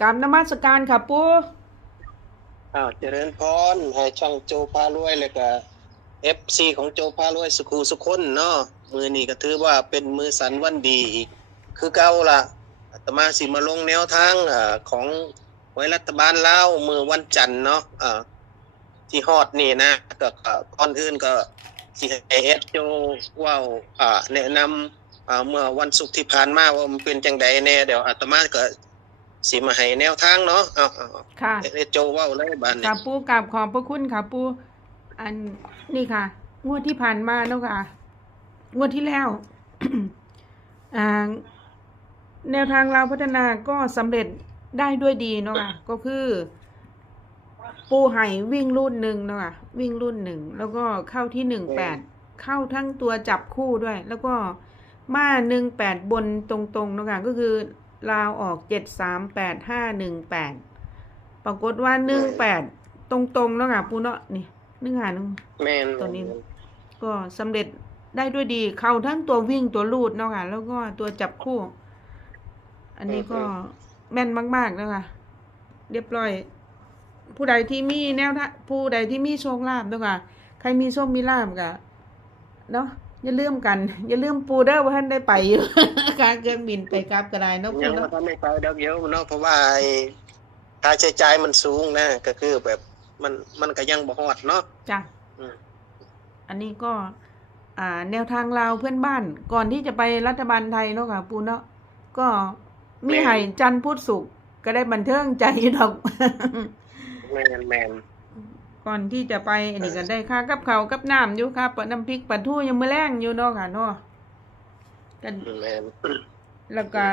กราบนมัสการค่ะปูอ้าวเจริญพรให้ช่องโจพารวยเลยก็เอฟซีของโจพารวยสุขูสุคนเนาะมือนี้ก็ถือว่าเป็นมือสันวันดี คือเก่าละอาตมาสิมาลงแนวทางอของไว้รัฐบาลเล่ามือวันจันทร์เนาะอ่าที่ฮอดนี่นะก็ก่อนอื่นก็สิเอฟโจว้าอ่าแนะนำอ่าเมื่อวันศุกร์ที่ผ่านมาว่ามันเป็นจังใดแน่เดี๋ยวอาตมาก็ สิมาให้แนวทางเนาะเอาเอาเอาค่ะเอฟโจเว้าเลยบานนี้ค่ะปูกราบขอบพระคุณค่ะปูอันนี่ค่ะ งวดที่ผ่านมาเนาะค่ะ งวดที่แล้ว อ่าแนวทางเราวพัฒนาก็สำเร็จได้ด้วยดีเนาะค่ะ ก็คือ ปูไห่วิ่งรุ่นหนึ่งเนาะค่ะ วิ่งรุ่นหนึ่ง แล้วก็เข้าที่หนึ่งแปดเข้าทั้งตัวจับคู่ด้วย แล้วก็มาหนึ่งแปดบนตรงๆเนาะค่ะ ก็คือ ลาวออกเจ็ดสามแปดห้าหนึ่งแปดปรากฏว่าหนึ่งแปดตรงๆเนาะค่ะปูเนาะนี่หนึ่งหาหนึ่งแม่นตัวนี้ ก็สำเร็จได้ด้วยดี เข้าทั้งตัววิ่งตัวลูดเนาะค่ะ แล้วก็ตัวจับคู่ อันนี้ก็แม่นมากๆแล้วค่ะ เรียบร้อย ผู้ใดที่มีแนวทางผู้ใดที่มีโชคลาภเนาะค่ะ ใครมีโชคมีลาภก็เนาะ อย่าลืมกัน อย่าลืมปูเด้อว่าท่านได้ไปอยู่ การเครื่องบินไปกลับก็ได้เนาะปูยังเนาะว่าไม่ไปดอกเดียวเนาะเพราะว่าไอ้ค่าใช้จ่ายมันสูงนะก็คือแบบมันมันก็ยังบ่ฮอดเนาะ จ้ะ อืม อันนี้ก็ อ่า แนวทางลาวเพื่อนบ้าน ก่อนที่จะไปรัฐบาลไทยเนาะค่ะ ปูเนาะ ก็มีไห่จันทร์พุธศุกร์ก็ได้บันเทิงใจดอก แม่นแม่น ก่อนที่จะไปอันนี้ก็ได้ค่ากับเขาวกับน้ำอยู่ค่ะปะน้ำพริกปลาทูยังมือแรงอยู่เนาะค่ะเนาะกัน แม่นแล้วก็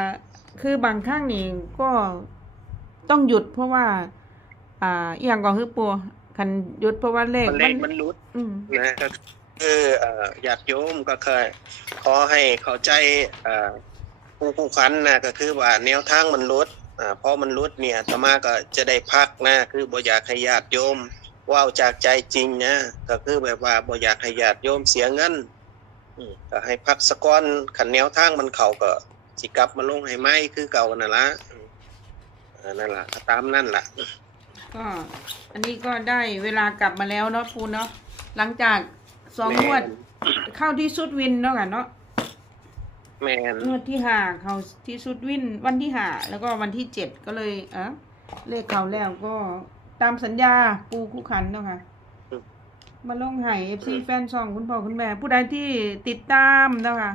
คือบางครั้งนี่ก็ต้องหยุดเพราะว่า อ่าอหย่างก่อนคือปูคันหยุดเพราะว่าเลขมันเล็กมันรุดอืมนะก็คือเอ่อญาติโยมก็เคยขอให้เข้าใจเอ่อผู้ผู้คันนะก็คือว่าแนวทางมันรุดอ่าพอมันรุดเนี่ยอาตมาก็จะได้พักนะคือบ่อยากให้ญาติโยมเว้าจากใจจริงนะก็คือแบบว่าบ่อยากให้ญาติโยมเสียเงินอืมก็ให้พักสะก้อนขันแนวทางมันเข้าก็สิกลับมาลงให้ไหมคือเก่านั่นละอืมเออนั่นล่ะก็ตามนั่นล่ะก็อันนี้ก็ได้เวลากลับมาแล้วเนาะปูเนาะหลังจากสองงวดเข้าที่สุดวินเนาะค่ะเนาะแม่นงวดที่ห้าเข้าที่สุดวินวันที่ห้าแล้วก็วันที่เจ็ดก็เลยเอะเลขเขาแล้วก็ ตามสัญญาปูคู่ขันเนาะค่ะ มาลงไห้เอฟซีแฟนช่องคุณพ่อคุณแม่ ผู้ใดที่ติดตามเนาะค่ะ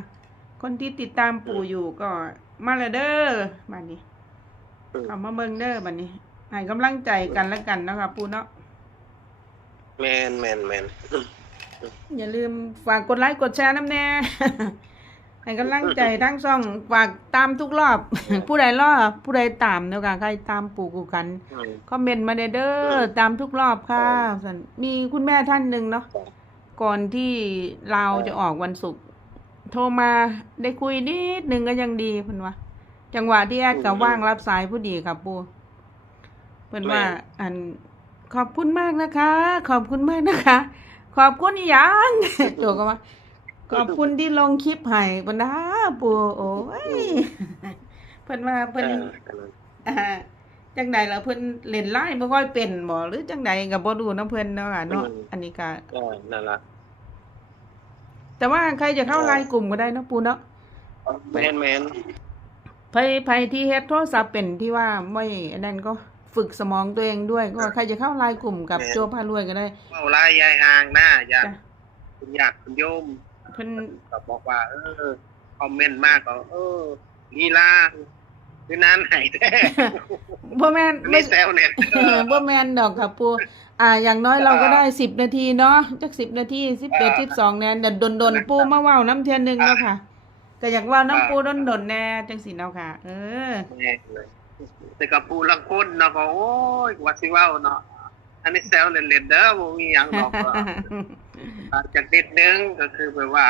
คนที่ติดตามปู่อยู่ก็มาและเด้อบัดนี้อืมเอามาเบิ่งเด้อบัดนี้ให้กำลังใจกันแล้วกันเนาะค่ะปู่เนาะแม่นแม่นแม่นอย่าลืมฝากกดไลค์กดแชร์น้ำแน่ ให้กำลังใจทั้งช่องฝากตามทุกรอบ ผู้ใดรอผู้ใดตามเนาะค่ะใครตามปู่กูกันอืมคอมเมนต์มาเด้อเด้อตามทุกรอบค่ะส่วนมีคุณแม่ท่านหนึ่งเนาะก่อนที่เราจะออกวันศุกร์โทรมาได้คุยนิดหนึ่งก็ยังดีเพิ่นว่า จังหวะที่แอดกับว่างรับสายผู้ดีครับปูเพิ่นว่า อันขอบคุณมากนะคะ ขอบคุณมากนะคะ ขอบคุณอีหยังตัวก็ว่า ขอบคุณที่ลงคลิปให้บรรดาปูโอ้ยเพิ่นว่าเพิ่นเอออ่าจังใดล่ะเพิ่นเล่นไลน์บ่ค่อยเป็นบ่หรือจังใดก็บ่รู้นะเพิ่นเนาะค่ะเนาะอันนี้ก็ก็นั่นล่ะแต่ว่าใครจะเข้าไลน์กลุ่มก็ได้เนาะปูเนาะแม่นแม่นไผไผที่เฮ็ดโทรศัพท์เป็นที่ว่าไม่อันนั้นก็ฝึกสมองตัวเองด้วย ก็ใครจะเข้าไลน์กลุ่มกับโจพารวยก็ได้เว้าลายยายห่างหน้าอยากจ้ะคุณอยากคุณโยม เพิ่นก็บอกว่า เออคอมเมนต์มากก็เออลีลาคือนานไหนแท้บ่แม่นไม่ไม่แซวเนี่ยเออบ่แม่นดอกค่ะปูอ่า อย่างน้อยเราก็ได้10นาทีเนาะจัก10นาที11 12แน่แต่ดนๆปูมาเว้าน้ำเทื่อนึงเนาะค่ะก็อยากเว้าน้ำปูดนๆแน่จังสิเนาะค่ะ เออแม่นเลยแต่กับปูลังคนเนาะก็โอ้ยว่าสิเว้าเนาะอันนี้แซวเล่นๆเด้อบ่มีหยังหรอก ก็อาจจะนิดนึงก็คือแบบว่า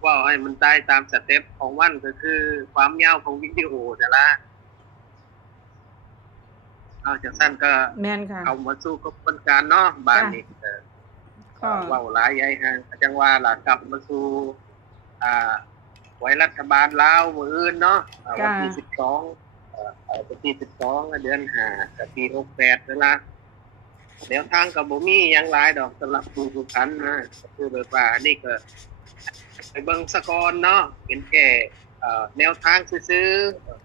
เว่าให้มันได้ตามสเต็ปของวันก็คือความยาวของวิดีโอแต่ละเอาจากสั้นก็แม่นค่ะ เอามาสู้กับคนการเนาะบ้านนี้เออก็เว่าหลายใหญ่ฮะจังว่าล่ะกลับมาสู่อ่าไว้รัฐบาลลาวมืออื่นเนาะอ่าวันที่สิบสองเอ่อเอ่อปีสิบสองเดือนห้ากับปีหกแปดนั่นละ แนวทางกับบ่มียังหลายดอกสำหรับผู้สุขันนะคือแบบว่านี่ก็ไปเบิ่งสะกอนเนาะเป็นแค่แนวทางซื้อ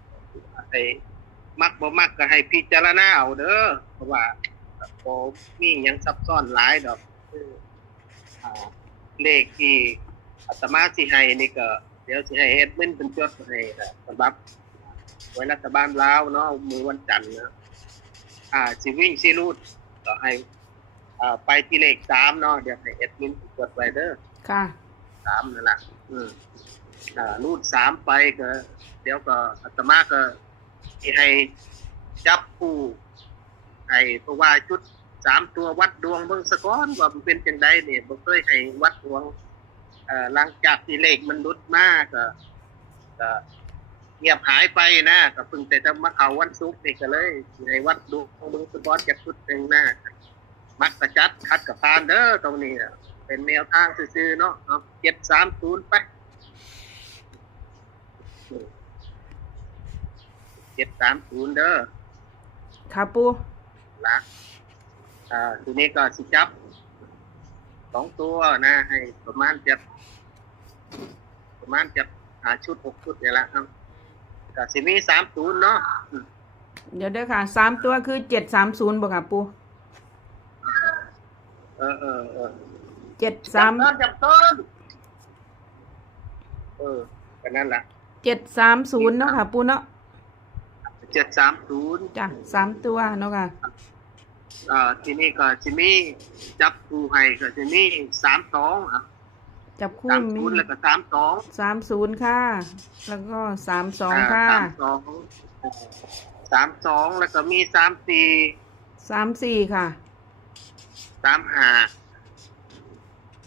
ๆให้มักบ่มักก็ให้พิจารณาเอาเด้อเพราะว่าบ่มียังซับซ้อนหลายดอกคือเลขที่อาตมาสิให้นี่ก็เดี๋ยวสิให้เอ็ดมินเป็นจดให้นะสำหรับไว้รัฐบาลลาวเนาะมือวันจันทร์นะอ่าสิวิ่งสิรูด ก็ให้อ่าไปที่เลขสามเนาะเดี๋ยวให้เอ็ดมินเป็นจดไว้เด้อค่ะสามนั่นแหละอืมอ่ารูดสามไปก็ เดี๋ยวก็อาตมาก็สิให้จับผู้ให้เพราะว่าชุดสามตัววัดดวงเบิ่งสะก้อนว่ามันเป็นจังไดเนี่ยบ่เคยให้วัดดวงเอ่อหลังจากที่เลขมันลดมากก็ก็ เงียบหายไปนะก็เพิ่งแต่จะมาเขาวันศุกร์นี่ก็เลยในวัดดูของมึงสปอร์ตจากชุดหนึ่งนะมักกระจัดคัดกับพานเด้อตรงนี้น่ะเป็นแนวทางซื่อๆเนาะเอาเจ็ดสามศูนย์ไปเจ็ดสามศูนย์เด้อค่ะปูละอ่าทีนี้ก็สิจับสองตัวนะ ให้ประมาณจะประมาณจะหาชุดหกชุดเนี่ยละครับ ก็สิมีสามศูนย์เนาะอืมเดี๋ยวเด้อค่ะสามตัวคือเจ็ดสามศูนย์บ่ค่ะปูเออเออเออเจ็ดสามจับต้นจับต้นเออก็นั่นแหละเจ็ดสามศูนย์เนาะค่ะ ปูเนาะเจ็ดสามศูนย์จ้ะสามตัวเนาะค่ะอ่าทีนี้ก็สิมีจับคู่ให้ก็สิมีสามสองอะ จับคู่สามมีศูนย์แล้วก็สามสองสามศูนย์ค่ะ แล้วก็สามสองค่ะสามสองสามสองแล้วก็มีสามสี่สามสี่ค่ะสามห้า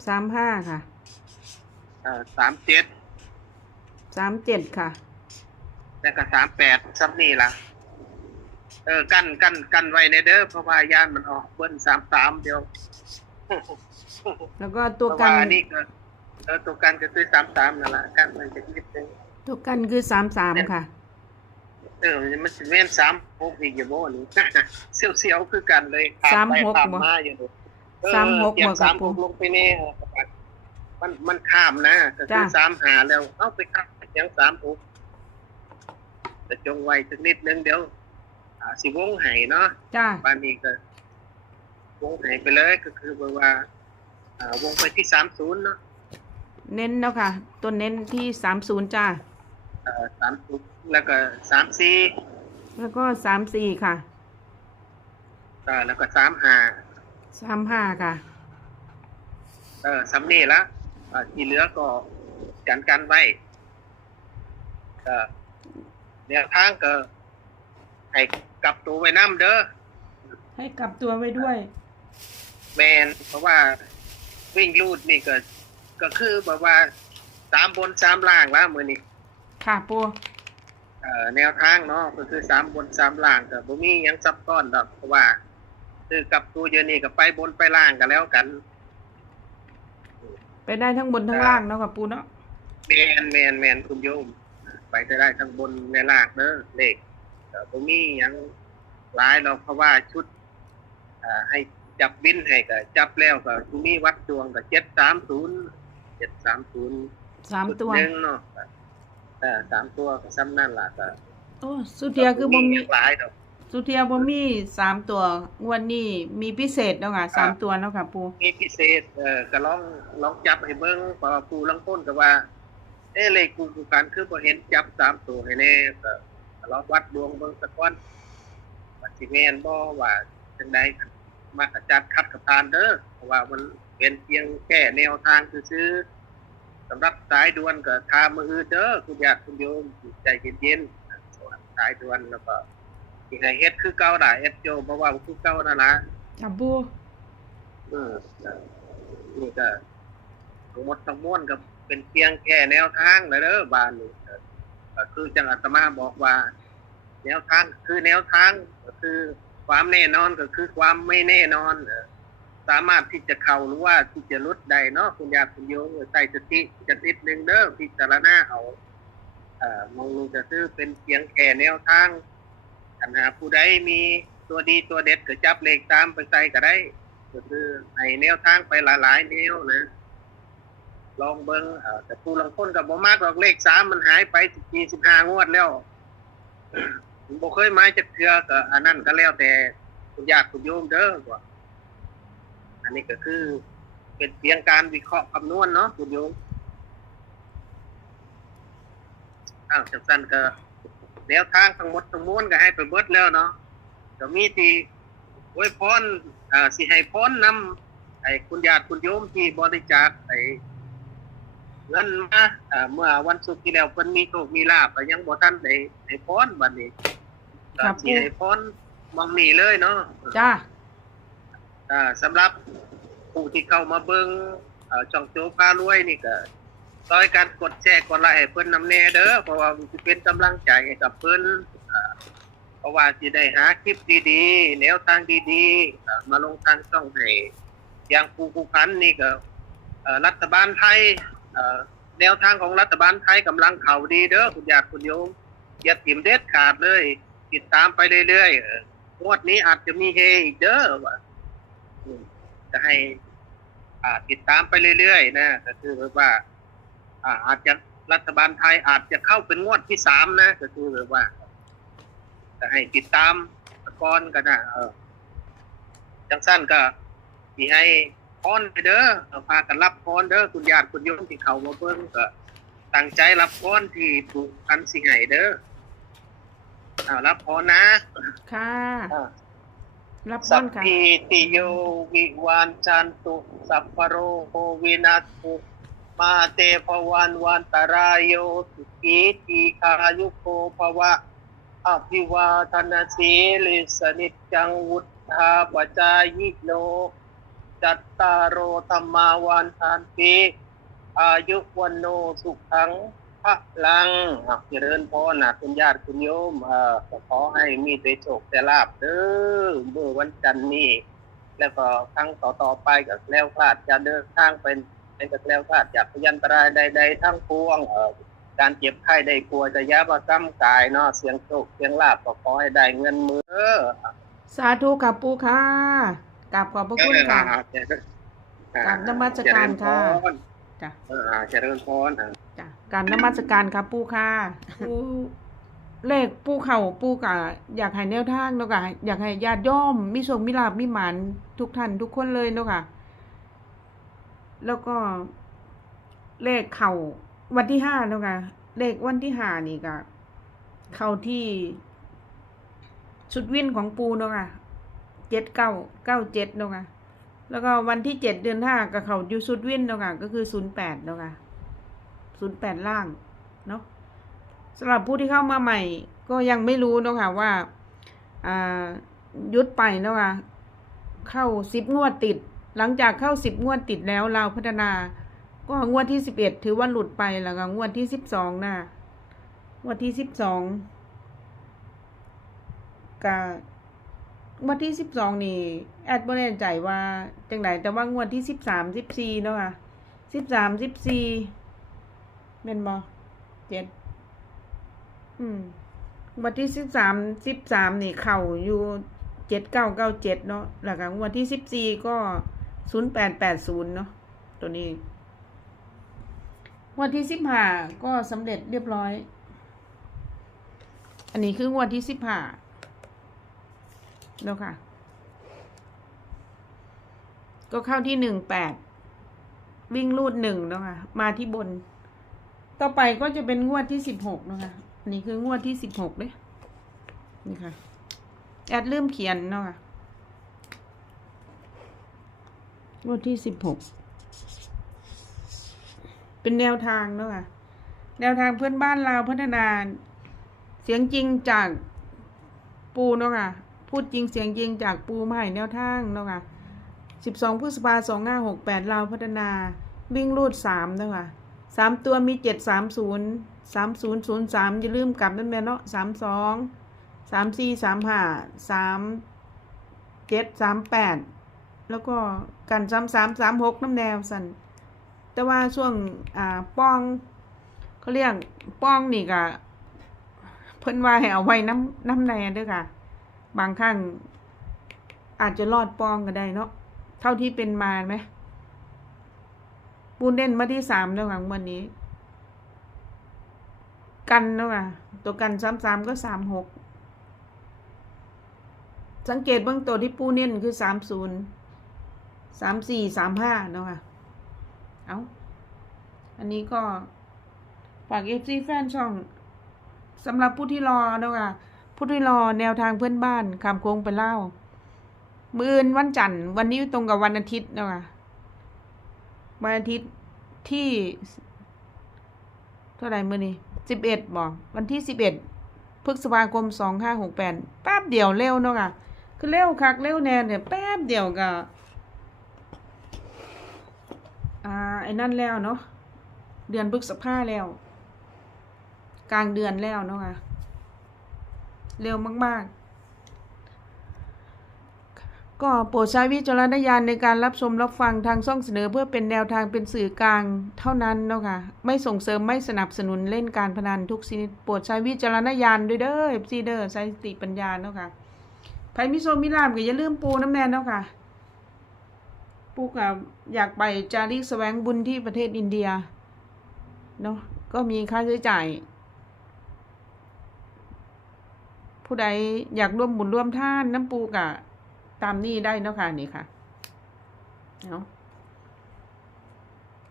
สามห้าค่ะเอ่อสามเจ็ดสามเจ็ดค่ะ แล้วก็สามแปดซับนี่ล่ะ เออกันกันกันไว้ในเด้อเพราะว่าย่านมันออกเบิ้ลสามสามเดียวแล้วก็ตัเพวราะกันว่านี่ก็ เออตัวกันก็คือสามสามนั่นแหละกันมันจะนิดนึงตัวกันคือสามสามค่ะ เออมันสิเว้นสามหกอีกอยู่บ่นี่เสียวเสียวๆคือกันเลยข้สามไปหกข้ามบ่มาอยู่เด้อเออสามหกเตรียบ่มครับสามหผมกลงไปนี่มันมันข้ามนะก็คือจ้ะสามหาแล้วเอาไปข้ามยังสามหกแต่จงไว้สักนิดนึงเดี๋ยวอ่าสิวงไห้เนาะจ้าบ้านนี้ก็วงไห้ไปเลยก็คือแบบว่าอ่าวงไปที่สามศูนย์เนาะ เน้นเนาะค่ะ ตัวเน้นที่สามศูนย์จ้าเอ่อสามศูนย์แล้วก็สามสี่แล้วก็สามสี่ค่ะ เอ่อแล้วก็สามห้าสามห้าค่ะ เออสำนี่ละอ่าที่เหลือก็กันกันไว้เอ่อแนวทางก็ให้กลับตัวไว้น้ำเด้อให้กลับตัวไว้ด้วย แมนเพราะว่าวิ่งลูดนี่ก็ ก็คือแบบว่าสามบนสามล่างแล้วมือนี่ค่ะปูเอ่อแนวทางเนาะก็คือสามบนสามล่างก็บ่มีหยังซับซ้อนดอกเพราะว่า คือกลับตัวเยอะนี่ก็ไปบนไปล่างกันแล้วกันไปได้ทั้งบนทั้งล่างเนาะค่ะปูเนาะแมนแมนแมนคุณโยม ไปจะได้ทั้งบนและล่างเด้อเลขแต่บ่มีหยังหลายดอกเพราะว่าชุดอ่าให้จับบินให้ก็จับแล้วก็ทุมีวัดดวงก็เจ็ดสามศูนย์ เจ็ดสามศูนย์สามตัวหนึ่งเนาะเออสามตัวก็ซ้ำนั่นล่ะก็โอ้สุเทียคือบ่มีหลายดอกสุเทียบ่มีสามตัวงวันนี้มีพิเศษเนาะค่ะสามตัวเนาะค่ะปูมีพิเศษ เออก็ลองลองจับให้เบิ่งเพอปูลังต้นก็ว่า เอ้เลขกูกูกันคือบ่เห็นจับสามตัวให้แน่ก็ก็ลองวัดดวงเบิ่งสักก่อนว่าสิแม่นบ่ว่าจังไดมากระจัดคัดกับทานเด้อเพราะว่ามัน เป็นเพียงแค่แนวทางซื่อๆสำหรับสายด่วนก็ทามืออื่นเด้อคุณญาติคุณโยมใจเย็นๆส่วนสายด่วนแล้วก็สิให้เฮ็ดคือเก่าได้เฮ็ดโยบ่ว่าคือเก่านั่นล่ะจับปูเออนี่ก็ทั้งหมดทั้งมวลก็เป็นเพียงแค่แนวทางเลยเด้อบ้านนี่เออก็คือจังอาตมาบอกว่า แนวทางคือแนวทางก็คือความแน่นอนก็คือความไม่แน่นอนเออ สามารถที่จะเข้าหรือว่าที่จะลดได้เนาะคุณยาคุณโยมใส่สติจะติดหนึ่งเด้อพิจารณาเอาเอ่อมองนี่ก็คือเป็นเพียงแค่แนวทางอันหาผู้ใดมีตัวดีตัวเด็ดก็จับเลขตามไปใส่ก็ได้ก็คือให้แนวทางไปหลายๆแนวนะลองเบิ้งแต่ผู้ลังคนกับบ่มากหรอกเลขสามมันหายไปสี่สิบห้างวดแล้วบ่เคยมาจากเทือก็อันนั้นก็แล้วแต่คุณญาติคุณโยมเด้อว่า อันนี้ก็คือ เป็นเพียงการวิเคราะห์คำนวณเนาะคุณโยมอ้าวจังสั้นก็แนวทางทั้งหมดทั้งมวลก็ให้ไปเบิดแล้วเนาะก็มีที่อวยพรอ่าสิให้พรนำไอ้คุณญาติคุณโยมที่บริจาคไอ้เงินมาอ่าเมื่อวันศุกร์ที่แล้วเพิ่นมีโชคมีลาภก็ยังบ่ทันได้ให้พรบัดนี้ครัก็บสิให้พรมองนี่เลยเนาะจ้าอ่า สำหรับผู้ที่เข้ามาเบิ่งเอ่อช่องโจพารวยนี่ก็ซอยการกดแชร์กดไลค์ให้เพิ่อนนำแน่เด้อเพราะว่ามันสิเป็นกำลังใจให้กับเพิ่อ่าเพราะว่าสิได้หาคลิปดีๆแนวทางดีๆมาลงทางช่องให้อย่างผู้ผู้พันนี่ก็เอ่อรัฐบาลไทยแนวทางของรัฐบาลไทยกำลังเข้าดีเด้อคุณญาติคุณโยมอย่าถิ่มเด็ดขาดเลย ติดตามไปเรื่อยๆงวดนี้อาจจะมีเฮอีกเด้อว่าอืม จะให้อ่าติดตามไปเรื่อยๆนะก็คือแบบว่าอ่าอาจจะรัฐบาลไทยอาจจะเข้าเป็นงวดที่สามนะก็คือแบบว่าจะให้ติดตามก่อนกันนะเออจังสั้นก็ที่ให้พรไปเด้อเอาพากันรับพรเด้อคุณญาติคุณโยมที่เขามาเบิ่งก็ตั้งใจรับพรที่ผูกพันสิให้เด้อเอารับพรนะ ค่ะอ่า รับพสัรพค่ะพิติโยวิวานจันตุ สัพพะโรโควินัสตุมาเตภวันวันตรายโยสุขีทีคายุโกภวะอภิวาทนาสีลิสนิจจังวุฒาปจายิโน จัตตารโอธรรมาวันทานติอายุวันโนสุขัง พระลังอะเจริญพรนะคุณญาติคุณโยมเอ่อก็ขอให้มีแต่โชคแต่ลาบเด้อเมื่อวันจันทร์นี้ แล้วก็ครั้งต่อต่อๆไปก็แล้วคลาดจะเดินทางเป็นเป็นก็แล้วคลาดจากพยันตรายใดๆทั้งปวงเอ่อการเจ็บไข้ได้กลัวจะยาบกรรมกายเนาะเสียงโชคเสียงลาบก็ขอให้ได้เงินมือเด้อสาธุค่ะปูค่ะกราบขอบพระคุณค่ะกราบนมัสการค่ะเจริญพรจ้ะเออเจริญพรอะจ้ะ การนมัสการค่ะปูค่ะปูเลขปูเข่าปูกะอยากให้แนวทางเนาะค่ะอยากให้ญาติย่อมมีโชคมีลาบมีหมานทุกท่านทุกคนเลยเนาะค่ะ แล้วก็เลขเข่าวันที่ห้าเนาะค่ะเลขวันที่ห้านี่ก็เข้าที่ชุดวิ่นของปูเนาะค่ะเจ็ดเก้าเก้าเจ็ดเนาะค่ะแล้วก็วันที่เจ็ดเดือนห้าก็เขาอยู่ชุดวินเนาะค่ะก็คือศูนย์แปดเนาะค่ะ ศูนย์แปดล่างเนาะสำหรับผู้ที่เข้ามาใหม่ ก็ยังไม่รู้เนาะค่ะว่าายุดไปเนาะค่ะเข้าสิบงวดติด หลังจากเข้าสิบงวดติดแล้วเราพัฒนา ก็งวดที่สิบเอ็ดถือว่าหลุดไปแล้วก็งวดที่สิบสองนะงวดที่สิบสองกับงวดที่สิบสองนี่แอดบ่แน่ใจว่าจังไดแต่ว่างวดที่สิบสามสิบสี่เนาะค่ะสิบสามสิบสี่ แม่นบ่เจ็ดอืมวันที่สิบสามสิบสามนี่เข่าอยู่เจ็ดเก้าเก้าเจ็ดเนาะแล้วก็งวันที่สิบสี่ก็ศูนย์แปดแปดศูนย์เนาะตัวนี้งวดที่สิบห้าก็สำเร็จเรียบร้อย อันนี้คืองวดที่สิบห้าแล้วค่ะ ก็เข้าที่หนึ่งแปดวิ่งรูดหนึ่งแล้วค่ะ มาที่บน ต่อไปก็จะเป็นงวดที่สิบหกนะคะอันนี้คืองวดที่สิบหกเลยนี่ค่ะ แอดลืมเขียนเนาะค่ะงวดที่สิบหกเป็นแนวทางเนาะค่ะ แนวทางเพื่อนบ้านเราพัฒนาเสียงจริงจากปูเนาะค่ะ พูดจริงเสียงจริงจากปูให้แนวทางเนาะค่ะสิบสองพฤษภาสองห้าหกแปดเราพัฒนาวิ่งรูดสามเนาะค่ะ สามตัวมีเจ็ดสามศูนย์สามศูนย์ศูนย์สามอย่าลืมกลับนั่นแม่เนาะสามสองสามสี่สามห้าสามเจ็ดสามแปดแล้วก็กันสามสามสามหกน้ำแนวสันแต่ว่าช่วงอ่าป้องเขาเรียกป้องนี่ก็พพิ่นว่าให้เอาไว้น้ำน้ำในด้อค่ะ บางครั้งอาจจะรอดป้องก็ได้เนาะเท่าที่เป็นมาไหม ปูเด่นมาที่สามแล้วค่ะวันนี้ กันแล้วค่ะตัวกันซ้ำๆก็สามหกสังเกตเบื้องตัวที่ปูเน้นคือสามศูนย์สามสี่สามห้าเนาะค่ะ เอาอันนี้ก็ฝากเอฟซีแฟนช่องสำหรับผู้ที่รอเนาะค่ะ ผู้ที่รอแนวทางเพื่อนบ้านคำโค้งไปเล่า มืออื่นวันจันทร์วันนี้ตรงกับวันอาทิตย์เนาะค่ะ วันอาทิตย์ที่เท่าไหร่มื่อนี้สิบเอ็ดบอกวันที่สิบเอ็ดพฤษภาคมสองห้าหกแปดแป๊บเดียวเร็วเนาะค่ะคือเร็วคักเร็วแน่เนี่ยแป๊บเดียวก็อ่าไอ้นั่นแล้วเนาะเดือนพฤษภาแล้ว กลางเดือนแล้วเนาะค่ะเร็วมาก ๆ ก็โปรดใช้วิจารณญาณในการรับชมรับฟังทางช่องเสนอเพื่อเป็นแนวทางเป็นสื่อกลางเท่านั้นเนาะค่ะไม่ส่งเสริมไม่สนับสนุนเล่นการพนันทุกชนิดโปรดใช้วิจารณญาณด้วยเด้อซีเด้อใช้สติปัญญาเนาะค่ะไผมิโซมิลามก็อย่าลืมปูน้ำแน่เนาะค่ะปูกับอยากไปจาริกแสวงบุญที่ประเทศอินเดียเนาะก็มีค่าใช้จ่าย ผู้ใดอยากร่วมบุญร่วมท่านน้ำปูกะ ตามนี่ได้เนาะค่ะนี่ค่ะเอา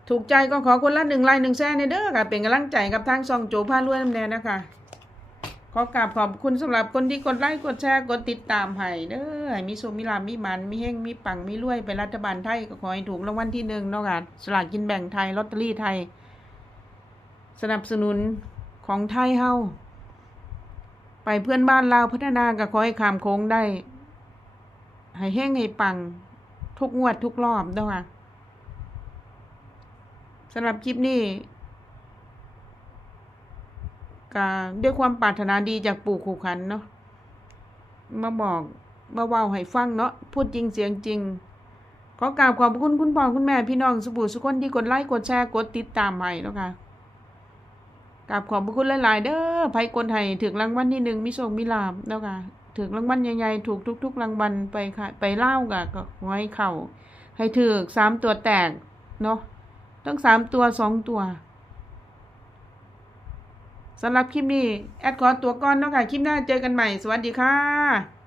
ถูกใจก็ขอคนละหนึ่งไลน์หนึ่งแซ่ในเด้อค่ะ เป็นกำลังใจกับทางซองโจพาลวยน้ำแน่นะคะ ขอกราบขอบคุณสำหรับคนที่กดไลค์กดแชร์กดติดตามให้เด้อให้มีโชคมีลามีมันมีเฮงมีปังมีรวยไปรัฐบาลไทยก็ขอให้ถูกรางวัลที่หนึ่งเนาะค่ะสลากกินแบ่งไทยลอตเตอรี่ไทย สนับสนุนของไทยเฮาไปเพื่อนบ้านเราวพัฒนาก็ขอให้ขามโค้งได้ ให้เฮงให้ปัง ทุกงวดทุกรอบด้อค่ะสำหรับคลิปนี้ก็ด้วยความปรารถนาดีจากปู่ขู่ขันเนาะมาบอกมาเว้าให้ฟังเนาะพูดจริงเสียงจริง ขอกราบขอบคุณคุณพ่อคุณแม่พี่น้องสุบูสุคนที่กดไลค์กดแชร์กดติดตามให้เนาะค่ะกราบขอบคุณหลาย ๆ เด้อไผกดให้ถึงรางวัลที่หนึ่งมิโชคมิลาบเนาะค่ะ ถือรางวัลใหญ่ๆถูกทุก ๆ รางวัลไปค่ะ ไปเล่ากับหอยเข่าให้ถือสามตัวแตกเนาะต้องสามตัวสองตัวสำหรับคลิปนี้ แอดขอตัวก่อนเนาะค่ะ คลิปหน้าเจอกันใหม่ สวัสดีค่ะ